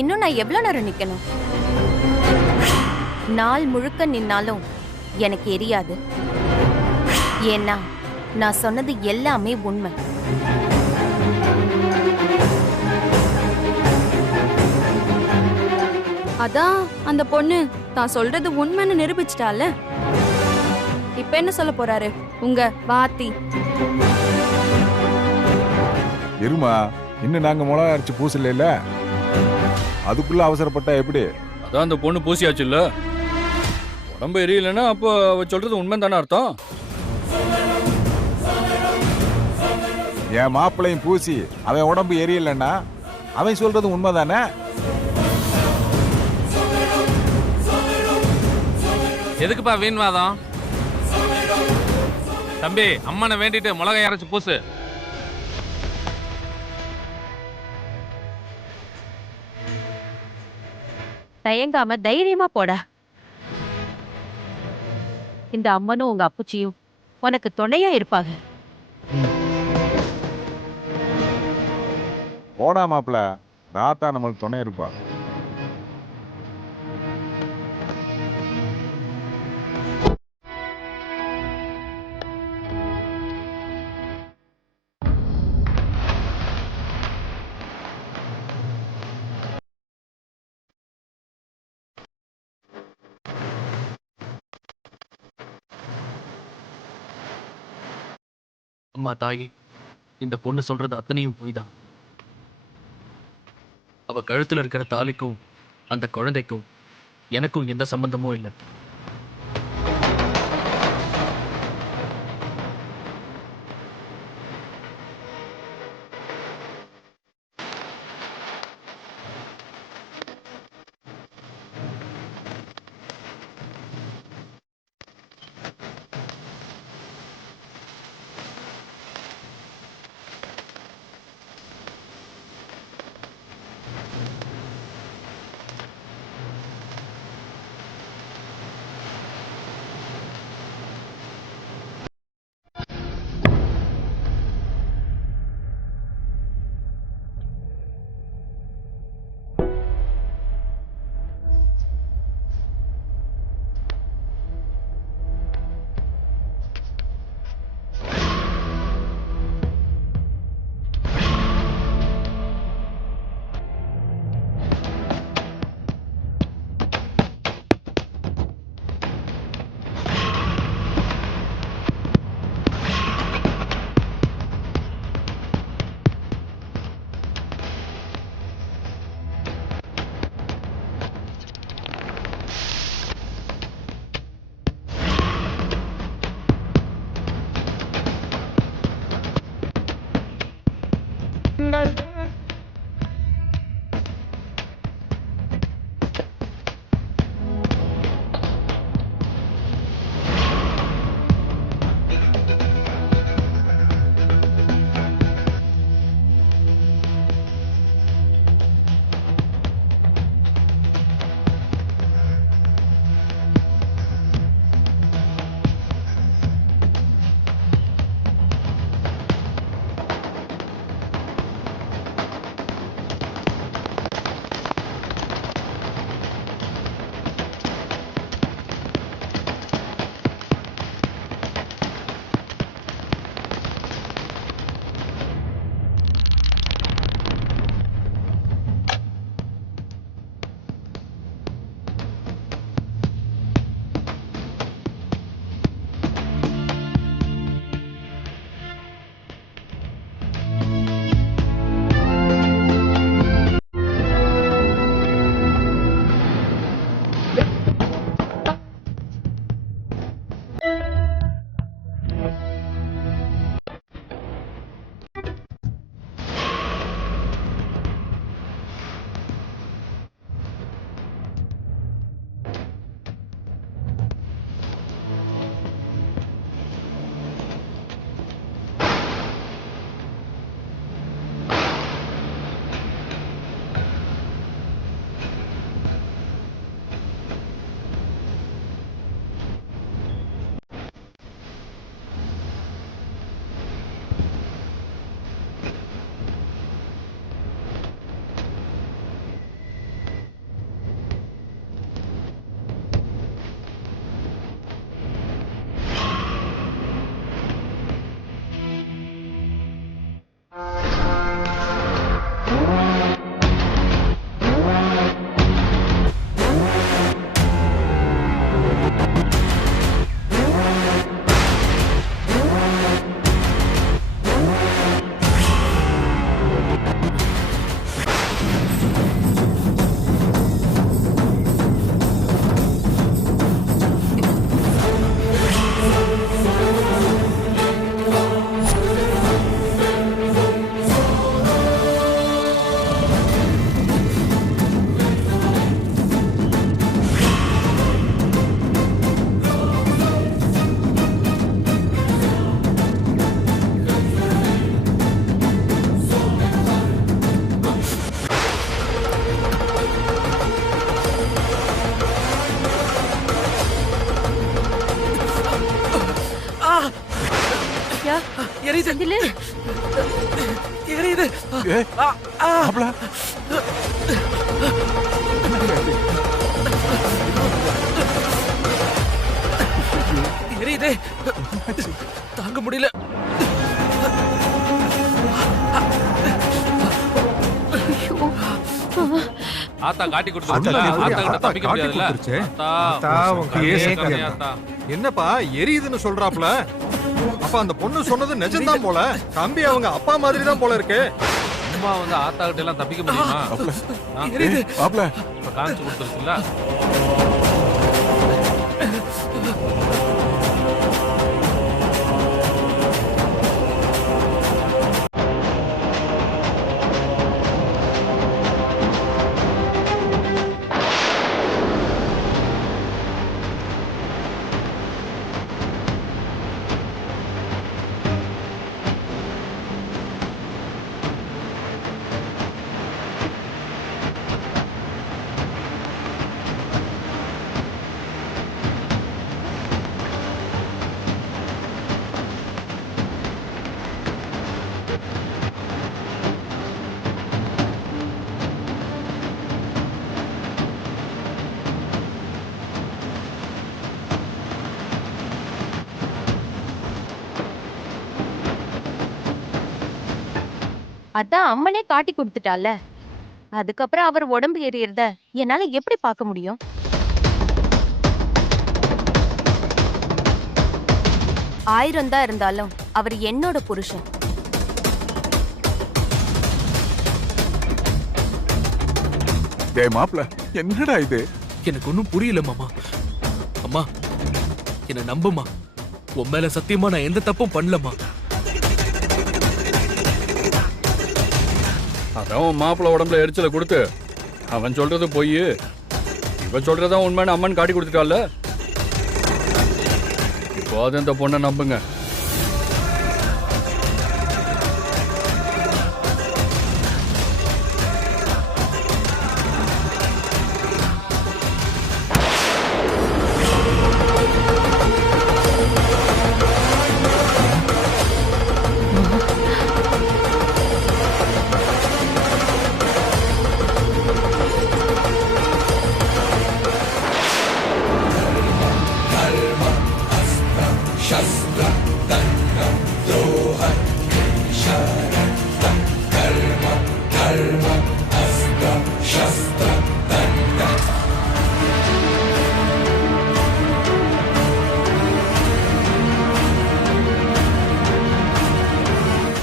இன்னும் நான் எவ்வளவு நேரம் நிக்கணும்? நாள் முழுக்க நின்னாலும் எனக்கு எரியாது. ஏன்னா நான் சொன்னது எல்லாமே உண்மை. அதான் அந்த பொண்ணு தான் சொல்றது உண்மைன்னு நிரூபிச்சிட்டால. இப்ப என்ன சொல்ல போறாரு உங்க வாத்தி? இருமா, இன்னும் நாங்க மிளகா அரைச்சு பூசல, அதுக்குள்ள அவசரப்பட்டா எப்படி? அதான் அந்த பொண்ணு பூசியாச்சு இல்ல, உடம்பு எரியலன்னா அப்போ அவ சொல்றது உண்மை தானே அர்த்தம். என் மாப்பிள்ளையும் பூசி அவன் உடம்பு எரியலன்னா அவன் சொல்றது உண்மைதானே? எதுக்குப்பா வீண்வாதம்? தம்பி, அம்மனை வேண்டிட்டு மிளகாய் அரைச்சு பூசு. தயங்காம தைரியமா போடா. இந்த அம்மனும் உங்க அப்புச்சியும் உனக்கு துணையா இருப்பாங்க. போடா மாப்பிள்ள, ராத்தா நம்மளுக்கு துணை இருப்பா. அம்மா தாயி, இந்த பொண்ணு சொல்றது அத்தனையும் பொய் தான். அவ கழுத்துல இருக்கிற தாலிக்கும் அந்த குழந்தைக்கும் எனக்கும் எந்த சம்பந்தமும் இல்லை. யா எரியுது செந்திலு எரியுது ஏ, மாப்ள. எரியுதே தாங்க முடியல ஆத்தா காட்டி கொடுத்துருச்சுல ஆத்தா கிட்ட தப்பிக்க முடியாதுல்ல ஆத்தா உன் கரையே கேஸ் கரையே ஆத்தா என்னப்பா எரியுதுன்னு சொல்றாப்ல அப்ப அந்த பொண்ணு சொன்னது நிஜம்தான் போல தம்பி அவங்க அப்பா மாதிரி தான் போல இருக்கு அம்மா வந்து ஆத்தா கிட்ட எல்லாம் தப்பிக்க முடியுமா ஏய், மாப்ள. இப்ப காமிச்சு கொடுத்துருச்சுல அதான் அம்மனே காட்டி கொடுத்துட்டால. அதுக்கப்புறம் அவர் உடம்பு எரியறத என்னால எப்படி பார்க்க முடியும்? ஆயிரம் தான் இருந்தாலும் அவர் என்னோட புருஷன். டேய் மாப்ள, என்னடா இது? எனக்கு ஒன்றும் புரியல மாமா. அம்மா என்ன நம்புமா, உன் மேல சத்தியமா நான் எந்த தப்பும் பண்ணலம்மா. அதான் உன் மாப்பிள்ள உடம்புல எரிச்சலை கொடுத்து அவன் சொல்றது பொய், இவன் சொல்றதான் உண்மைன்னு அம்மன் காட்டி கொடுத்துட்டால. இப்போ அது இந்த பொண்ணை நம்புங்க.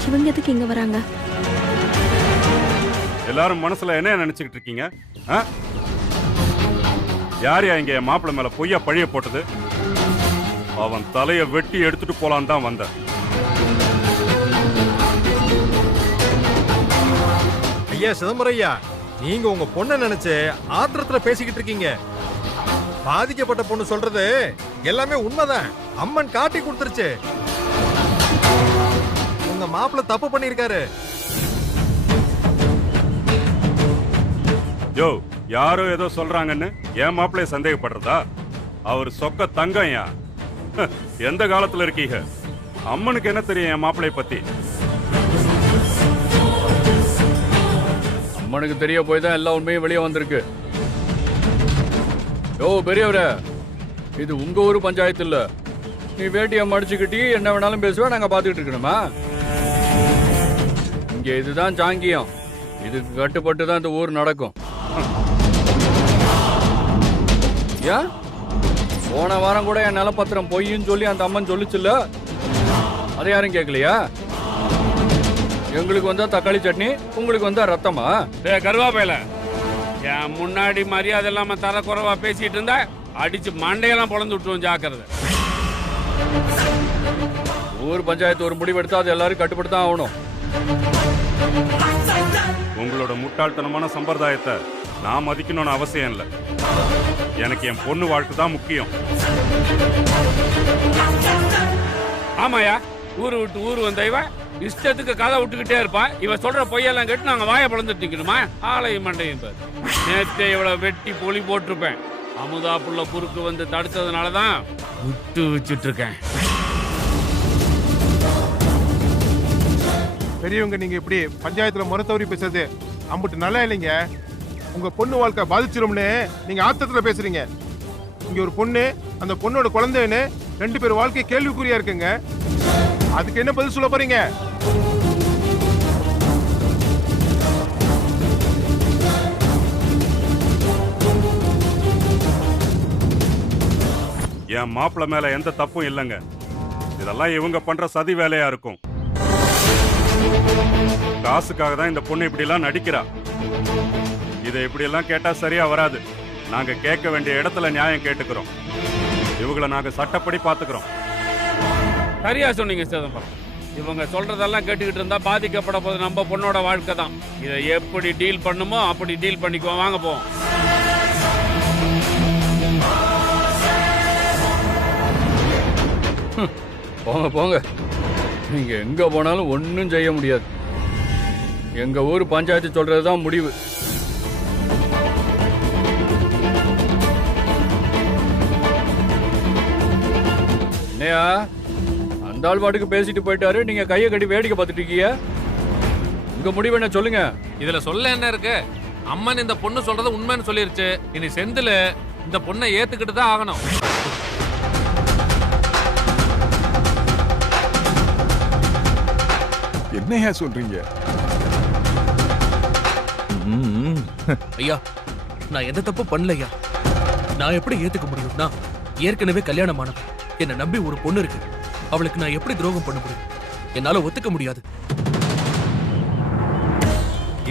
இவங்க எதுக்கு இங்க வராங்க? எல்லாரும் மனசுல என்ன நினைச்சுக்கிட்டு இருக்கீங்க? ஆ? யார் இங்க என் மாப்பிள்ளை மேல பொய்யா பழிய போட்டது? அவன் தலைய வெட்டி எடுத்துட்டு போலான்னு தான் வந்தேன். ஐயா சிதம்பரையா, நீங்க உங்க பொண்ணை நினைச்சு ஆத்திரத்துல பேசிக்கிட்டு இருக்கீங்க. பாதிக்கப்பட்ட பொண்ணு சொல்றது எல்லாமே உண்மைதான். அம்மன் காட்டி கொடுத்துருச்சு. உங்க மாப்பிள்ளை தப்பு பண்ணிருக்காரு. யோ, யாரோ ஏதோ சொல்றாங்கன்னு என் மாப்பிள்ளைய சந்தேகப்படுறதா? அவர் சொக்க தங்கம்யா. எந்த காலத்துல இருக்கீங்க? அம்மனுக்கு என்ன தெரியும் என் மாப்பிள்ளைய பத்தி? அம்மனுக்கு தெரிய போய் தான் எல்லா உண்மையும் வெளியே வந்திருக்கு. யோ பெரியவரே, இது உங்க ஊரு பஞ்சாயத்து இல்ல. நீ வேட்டியை மடிச்சுக்கிட்டி என்ன வேணாலும் பேசுவா, நாங்க பாத்துக்கிட்டு இருக்கணுமா? இங்க இதுதான் சாங்கியம். இதுக்கு கட்டுப்பட்டு தான் இந்த ஊர் நடக்கும். ஏன் போன வாரம் கூட என் நிலப்பத்திரம் பொய்ன்னு சொல்லி அந்த அம்மன் சொல்லிச்சுல்ல, அதை யாரும் கேட்கலையா? எங்களுக்கு வந்தா தக்காளி சட்னி, உங்களுக்கு வந்தா ரத்தமா? கருவாப்பையில என் முன்னாடி மரியாதை இல்லாம தர குறைவா பேசிட்டு இருந்தா அடிச்சு மண்டையெல்லாம் பொழந்து விட்டுருவோம், ஜாக்கிரதை. ஊர் பஞ்சாயத்து ஒரு முடிவெடுத்தா அது எல்லாரும் கட்டுப்பட்டு ஆகணும். உங்களோட முட்டாள்தனமான சம்பிரதாயத்தை நான் மதிக்கணும்னு அவசியம் இல்லை. எனக்கு என் பொண்ணு வாழ்க்கை தான் முக்கியம். ஆமாயா, ஊரு விட்டு ஊர் வந்த இவ இஷ்டத்துக்கு கதை விட்டுக்கிட்டே இருப்பா. இவ சொல்ற பொய்யெல்லாம் கேட்டு நாங்க வாயை பிளந்துட்டு நிக்கணுமா? ஆலையும் மண்டையும் பாரு. நேத்தே இவ்வளவு வெட்டி பொலி போட்டிருப்பேன். அமுதா புள்ள குறுக்கு வந்து தடுத்ததுனாலதான் விட்டு வச்சுட்டு இருக்கேன். பெரியவங்க நீங்க இப்படி பஞ்சாயத்துல முறை தவறி பேசுறது அம்புட்டு நல்லா இல்லைங்க. உங்க பொண்ணு வாழ்க்கை பாதிச்சிரும்னு நீங்க ஆத்தத்துல பேசுறீங்க. இங்க ஒரு பொண்ணு, அந்த பொண்ணோட குழந்தைன்னு 2 பேர் வாழ்க்கை கேள்விக்குறியா இருக்குங்க. அதுக்கு என்ன பதில் சொல்ல போறீங்க? என் மாப்பிள்ள மேல எந்த தப்பும் இல்லைங்க. இதெல்லாம் இவங்க பண்ற சதி வேலையா இருக்கும். காசுக்காக தான் இந்த பொண்ணு இப்படி எல்லாம் நடிக்கிறா. இதை இப்படி எல்லாம் கேட்டா சரியா வராது. நாங்க கேட்க வேண்டிய இடத்துல நியாயம் கேட்டுக்கிறோம். இவங்களை நாங்க சட்டப்படி பாத்துக்கிறோம். சரியா சொன்னீங்க சிதம்பரம். இவங்க சொல்றதெல்லாம் கேட்டுக்கிட்டு இருந்தா பாதிக்கப்பட போது நம்ம பொண்ணோட வாழ்க்கை தான். இதை எப்படி டீல் பண்ணுமோ அப்படி டீல் பண்ணிக்குவோம். வாங்க போவோம். போங்க போங்க. நீங்க எங்க போனாலும் ஒன்றும் செய்ய முடியாது. எங்க ஊர் பஞ்சாயத்து சொல்றதுதான் முடிவு. என்னையா அந்த ஆள் பாட்டுக்கு பேசிட்டு போயிட்டாரு, நீங்க கையை கட்டி வேடிக்கை பார்த்துட்டு இருக்கீங்க. உங்க முடிவு என்ன சொல்லுங்க. இதுல சொல்ல என்ன இருக்கு? அம்மன் இந்த பொண்ணு சொல்றது உண்மைன்னு சொல்லிருச்சு. இனி செந்தில் இந்த பொண்ணை ஏத்துக்கிட்டு தான் ஆகணும். என்னையா சொல்றீங்க? ஐயா, நான் எந்த தப்பு பண்ணலையா. நான் எப்படி ஏத்துக்க முடியும்? நான் ஏற்கனவே கல்யாணமானவன். என்னை நம்பி ஒரு பொண்ணு இருக்கு. அவளுக்கு நான் எப்படி துரோகம் பண்ண முடியும்? என்னால ஒத்துக்க முடியாது.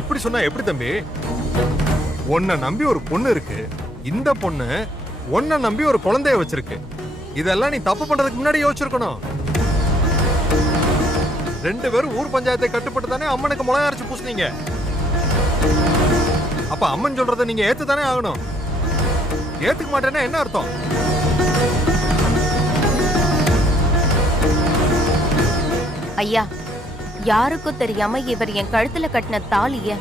இப்படி சொன்னா எப்படி தம்பி? உன்னை நம்பி ஒரு பொண்ணு இருக்கு. இந்த பொண்ணு உன்னை நம்பி ஒரு குழந்தைய வச்சிருக்கு. இதெல்லாம் நீ தப்பு பண்றதுக்கு முன்னாடி யோசிச்சிருக்கணும். 2 பேரும் ஊர் பஞ்சாயத்தை கட்டுப்பட்டு தானே அம்மனுக்கு மிளகா அரைச்சு பூசினீங்க. அப்ப அம்மன் சொல்றதை நீங்க ஏத்து தானே ஆகணும். ஏத்துக்க மாட்டேன்னா என்ன அர்த்தம்? ஐயா, யாருக்கும் தெரியாம இவர் என் கழுத்துல கட்டின தாலிய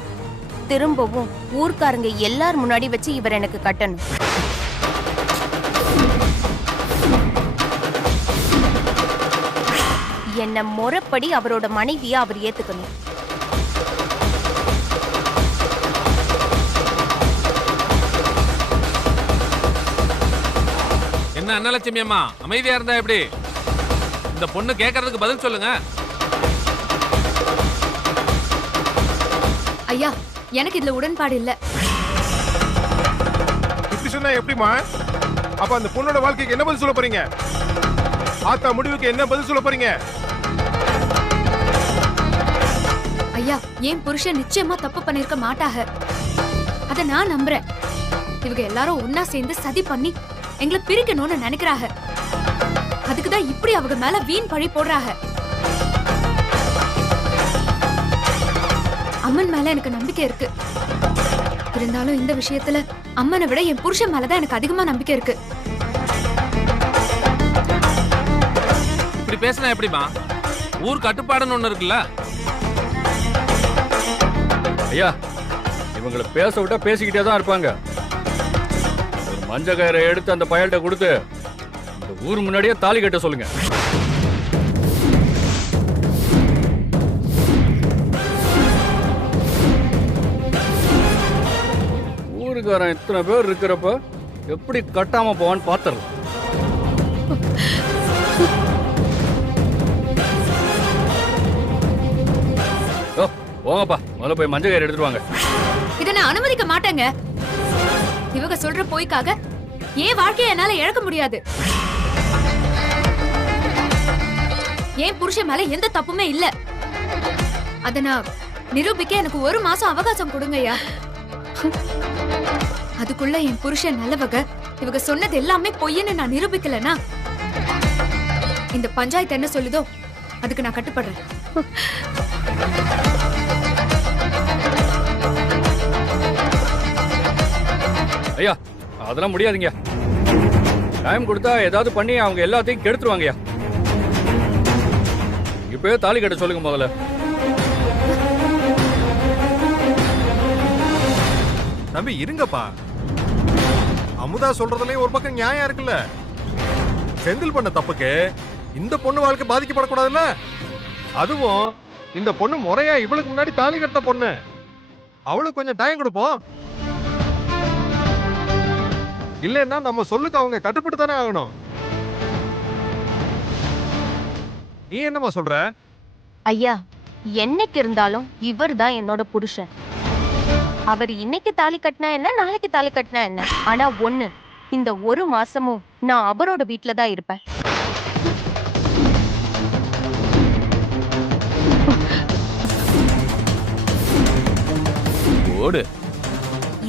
திரும்பவும் ஊர்க்காரங்க எல்லார் முன்னாடி வச்சு இவர் எனக்கு கட்டணும். என்ன முறைப்படி அவரோட மனைவியா அவர் ஏத்துக்கணும். என்ன அன்னலட்சுமி அம்மா அமைதியா இருந்தா எப்படி? இந்த பொண்ணு கேட்கறதுக்கு பதில் சொல்லுங்க. ஐயா, எனக்கு இதுல உடன்பாடு இல்ல. இப்படி சொன்னா எப்படிமா? அப்ப அந்த பொண்ணோட வாழ்க்கைக்கு என்ன பதில் சொல்ல போறீங்க? ஆத்தா முடிவுக்கு என்ன பதில் சொல்ல போறீங்க? ஐயா, என் புருஷன் நிச்சயமா தப்பு பண்ணிருக்க மாட்டாக. அத நான் நம்புறேன். இவங்க எல்லாரும் ஒன்னா சேர்ந்து சதி பண்ணி எங்களை பிரிக்கணும்னு நினைக்கிறாங்க. அதுக்குதான் இப்படி அவங்க மேல வீண் பழி போடுறாங்க. அம்மன் மேல எனக்கு நம்பிக்கை இருக்கு. இருந்தாலும் இந்த விஷயத்துல அம்மனை விட என் புருஷன் மேலதான் எனக்கு அதிகமா நம்பிக்கை இருக்கு. இப்படி பேசினா எப்படிமா? ஊர் கட்டுப்பாடுன்னு ஒண்ணு இருக்குல்ல. ஐயா, இவங்களை பேச விட்டா பேசிக்கிட்டே தான் இருப்பாங்க. ஒரு மஞ்சள் கயிறை எடுத்து அந்த பயல்கிட்ட கொடுத்து இந்த ஊர் முன்னாடியே தாலி கட்ட சொல்லுங்க. ஊருக்காரன் இத்தனை பேர் இருக்கிறப்ப எப்படி கட்டாம போவான்னு பாத்துறலாம். போங்கப்பா, முதல்ல போய் மஞ்சள் கயிறு எடுத்துட்டு வாங்க. இதை நான் அனுமதிக்க மாட்டேங்க. இவங்க சொல்ற போய்க்காக என் வாழ்க்கையை என்னால இழக்க முடியாது. என் புருஷன் மேல எந்த தப்புமே இல்ல. அத நான் நிரூபிக்க எனக்கு 1 மாசம் அவகாசம் கொடுங்கய்யா. அதுக்குள்ள என் புருஷன் நல்லவங்க, இவங்க சொன்னது எல்லாமே பொய்ன்னு நான் நிரூபிக்கலனா இந்த பஞ்சாயத்து என்ன சொல்லுதோ அதுக்கு நான் கட்டுப்படுறேன். ஐயா, அதெல்லாம் முடியாதுங்க. டைம் கொடுத்தா ஏதாவது பண்ணி அவங்க எல்லாத்தையும் கெடுத்துருவாங்கய்யா. இப்பவே தாலி கட்ட சொல்லுங்க முதல்ல. தம்பி இருங்கப்பா. அமுதா சொல்றதுலயும் ஒரு பக்கம் நியாயம் இருக்குல்ல. செந்தில் பண்ண தப்புக்கு இந்த பொண்ணு வாழ்க்கை பாதிக்கப்படக்கூடாதுல்ல. அதுவும் இந்த பொண்ணு முறையா இவளுக்கு முன்னாடி தாலி கட்ட பொண்ணு. அவளுக்கு கொஞ்சம் டைம் கொடுப்போம். இல்லைன்னா நம்ம சொல்லுக்கு அவங்க கட்டுப்பட்டு தானே ஆகணும். நீ என்னம்மா சொல்ற? ஐயா, என்னைக்கு இருந்தாலும் இவர் தான் என்னோட புருஷன். அவர் இன்னைக்கு தாலி கட்டினா என்ன, நாளைக்கு தாலி கட்டினா என்ன, ஆனா ஒண்ணு, இந்த 1 மாசமும் நான் அவரோட வீட்டுல தான் இருப்பேன். ஓடு.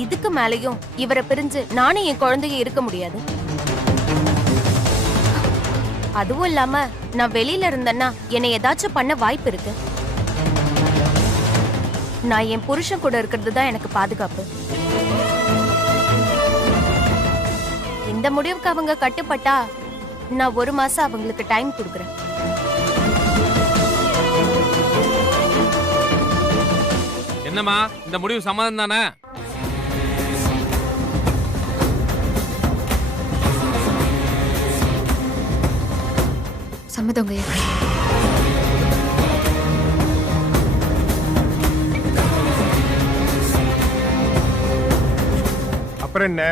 இதுக்கு மேலயும் இவரை பிரிஞ்சு நானும் என் குழந்தைய இருக்க முடியாது. அதுவும் இல்லாம நான் வெளியில இருந்தேன்னா என்னை ஏதாச்சும் பண்ண வாய்ப்பு இருக்கு. நான் என் புருஷன் கூட இருக்கிறது தான் எனக்கு பாதுகாப்பு. இந்த முடிவுக்கு அவங்க கட்டுப்பட்டா நான் 1 மாசம் அவங்களுக்கு டைம் கொடுக்குறேன். என்னம்மா இந்த முடிவு சம்மதம் தானே? சம்மதங்க. அப்புறம் என்ன,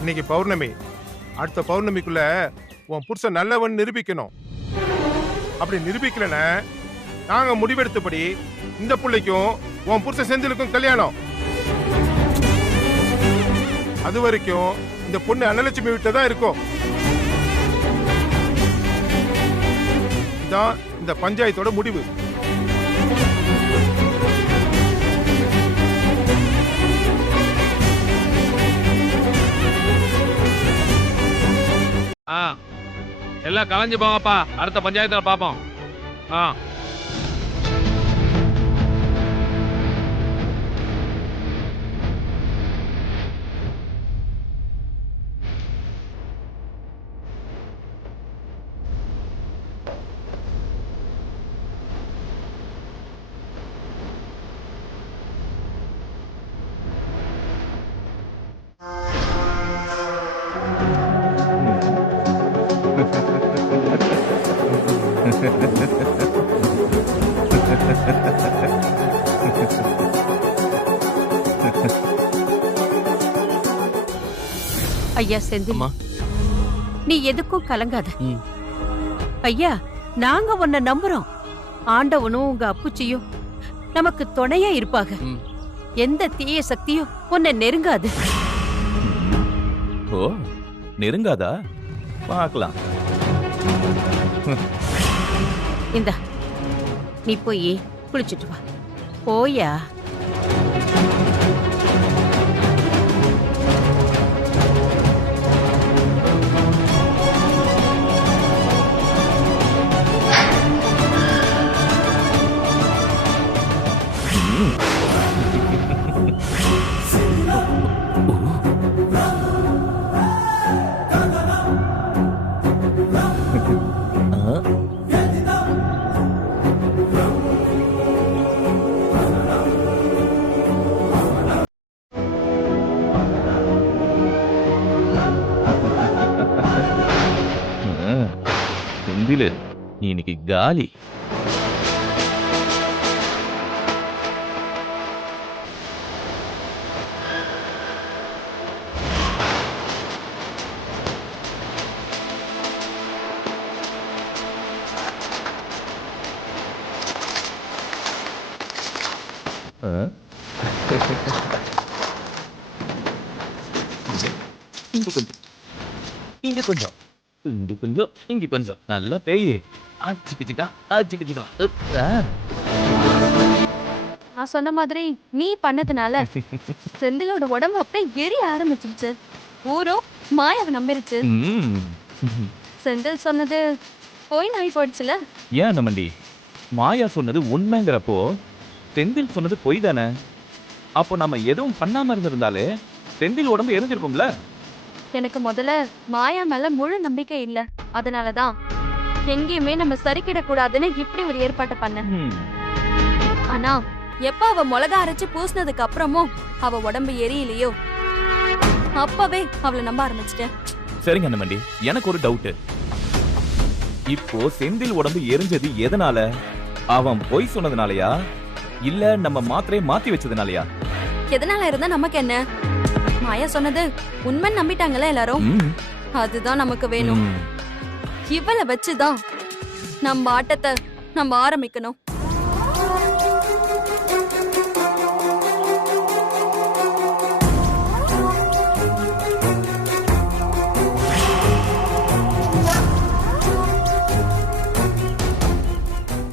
இன்னைக்கு பௌர்ணமி. அடுத்த பௌர்ணமிக்குள்ள உன் புருஷன் நல்லவன் நிரூபிக்கணும். அப்படி நிரூபிக்கலன்னா நாங்க முடிவெடுத்தபடி இந்த பிள்ளைக்கும் உன் புருஷன் செந்திலுக்கும் கல்யாணம். அது வரைக்கும் இந்த பொண்ணு அன்னலட்சுமி வீட்டுல தான் இருக்கும். இதான் இந்த பஞ்சாயத்தோட முடிவு. எல்லாம் கலைஞ்சு போங்கப்பா, அடுத்த பஞ்சாயத்துல பாப்போம். ஐயா செந்தில், அம்மா. நீ எதுக்கும் கலங்காத. ம். ஐயா, நாங்க உன்னை நம்புறோம். ஆண்டவனும் உங்க அப்புச்சியும் நமக்கு துணையா இருப்பாங்க. ம். எந்த தீய சக்தியும் உன்னை நெருங்காது. ஓ, நெருங்காதா? பார்க்கலாம். இந்தா, நீ போய் குளிச்சுட்டு வா. போயா. செந்திலு, நீ இன்னைக்கு காலி. இங்க கொஞ்சம், இங்க கொஞ்சம், இங்க கொஞ்சம், இங்க கொஞ்சம். நல்லா பேய். ஆச்சிக்கிச்சிக்கா, ஆச்சிக்கிச்சிக்கா. நான் சொன்ன மாதிரி நீ பண்ணதுனால செந்திலோட உடம்பு அப்படியே எரிய ஆரம்பிச்சிருச்சு. ஊரும் மாயாவை நம்பிருச்சு. செந்தில் சொன்னது போய் நாய் போயிடுச்சுல. ஏன் நம்மண்டி, மாயா சொன்னது உண்மைங்கிறப்போ செந்தில் சொன்னது பொய் தானே? அப்போ நம்ம எதுவும் பண்ணாம இருந்திருந்தாலே செந்தில் உடம்பு எரிஞ்சிருக்கும்ல. எனக்கு முதல்ல மாயா மேல முழு நம்பிக்கை இல்ல. அதனாலதான் எங்கேயுமே நம்ம சரிக்கிடக்கூடாதுன்னு இப்படி ஒரு ஏற்பாட்டை பண்ண. ஆனா எப்ப அவ மிளகா அரைச்சு பூசினதுக்கு அப்புறமும் அவ உடம்பு எரியலையோ அப்பவே அவளை நம்ப ஆரம்பிச்சிட்டேன். சரிங்க அண்ணமண்டி, எனக்கு ஒரு டவுட். இப்போ செந்தில் உடம்பு எரிஞ்சது எதனால? அவன் பொய் சொன்னதுனாலயா இல்ல நம்ம மாத்திரையை மாத்தி வச்சதுனாலயா? எதனால இருந்தா நமக்கு என்ன? மாயா சொன்னது உண்மை நம்பிட்டாங்களே எல்லாரும். அதுதான் நமக்கு வேணும். இவளை வச்சுதான் நம்ம ஆட்டத்தை நம்ம ஆரம்பிக்கணும்.